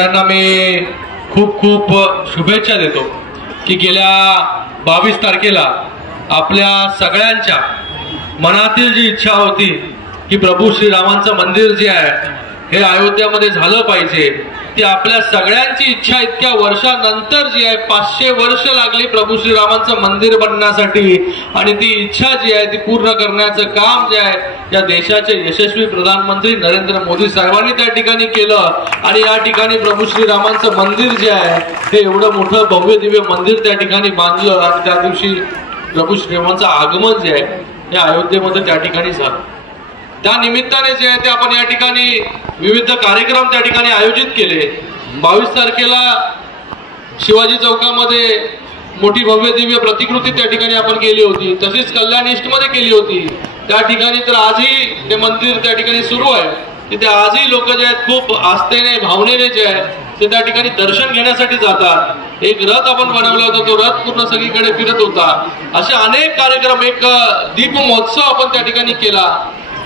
सगळ्यांना मी खूप खूप शुभेच्छा देतो की गेल्या 22 तारखेला आपल्या सगळ्यांच्या मनातील जी इच्छा होती की प्रभू श्रीरामांचं मंदिर जे आहे हे अयोध्यामध्ये झालं पाहिजे, ती आपल्या सगळ्यांची इच्छा इतक्या वर्षानंतर जी आहे 500 वर्ष लागली प्रभू श्रीरामांचं मंदिर बनण्यासाठी, आणि ती इच्छा जी आहे ती पूर्ण करण्याचं काम जे आहे या देशाचे यशस्वी प्रधानमंत्री नरेंद्र मोदी साहेबांनी त्या ठिकाणी केलं। आणि या ठिकाणी प्रभू श्रीरामांचं मंदिर जे आहे हे एवढं मोठं भव्य दिव्य मंदिर त्या ठिकाणी बांधलं, आणि त्या दिवशी प्रभू श्रीरामांचं आगमन जे आहे हे अयोध्येमध्ये त्या ठिकाणी झालं। त्या निमित्ताने जे आहे ते आपण या ठिकाणी विविध कार्यक्रम त्या ठिकाणी आयोजित केले। 22 तारखेला शिवाजी चौकामध्ये मोठी भव्य दिव्य प्रतिकृती त्या ठिकाणी आपण केली होती, तशीच कल्याण ईस्ट मध्ये केली होती। त्या ठिकाणी तर आजही ते मंदिर त्या ठिकाणी सुरू आहे, तिथे आजही लोक जे आहेत खूप आस्थेने भावनेने जे आहे ते त्या ठिकाणी दर्शन घेण्यासाठी जातात। एक रथ आपण बनवला होता, तो रथ पूर्ण सगळीकडे फिरत होता। असे अनेक कार्यक्रम, एक दीप महोत्सव आपण त्या ठिकाणी केला,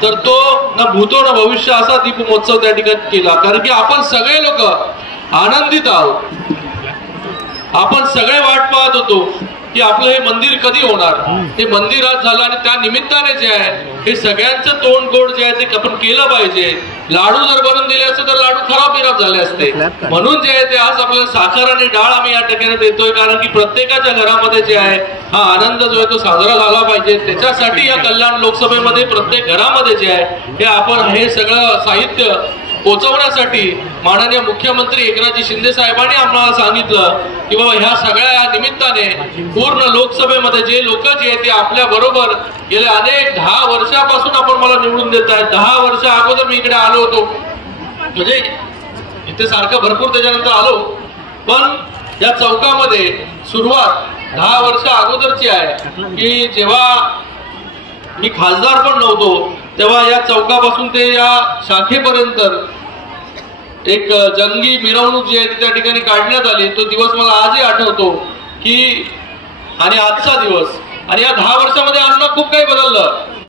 तर तो ना भूतो ना भविष्य असा दीप महोत्सव त्या ठिकाणी केला। कारण की आपण सगळे लोक आनंदित आहोत, आपण सगळे वाट पाहत होतो की आपलं हे मंदिर कधी होणार। ते मंदिर आज झालं, आणि त्या निमित्ताने जे आहे हे सगळ्यांचं तोंड गोड जे आहे ते आपण केलं पाहिजे। लाडू जर बनवून दिले असते तर लाडू खराब झाले असते, म्हणून जे आहे ते आज आपल्याला साखर आणि डाळ आम्ही या ठिकाणी देतोय, कारण की प्रत्येकाच्या घरामध्ये जे आहे हा आनंद जो आहे तो साजरा झाला पाहिजे। त्याच्यासाठी या कल्याण लोकसभेमध्ये प्रत्येक घरामध्ये जे आहे हे आपण हे सगळं साहित्य पोहोचवण्यासाठी माननीय मुख्यमंत्री एकनाथजी शिंदे साहेबांनी आम्हाला सांगितलं की बाबा ह्या सगळ्या निमित्ताने पूर्ण लोकसभेमध्ये जे लोक जे आहेत ते आपल्या बरोबर गेल्या अनेक 10 वर्षापासून आपण मला निवडून देत आहेत। 10 वर्ष अगोदर मी इकडे आलो होतो, म्हणजे इथे सारखं भरपूर त्याच्यानंतर आलो, पण या चौकामध्ये सुरुवात 10 वर्ष अगोदरची आहे की जेव्हा मी खासदार पण नव्हतो, तेव्हा या चौकापासून ते या शाखेपर्यंत एक जंगी मिरवणूक जी आहे त्या ठिकाणी काढण्यात आली। तो दिवस मला आजही आठवतो की, आणि आजचा दिवस, आणि या 10 वर्षामध्ये अन्न खूप काही बदललं।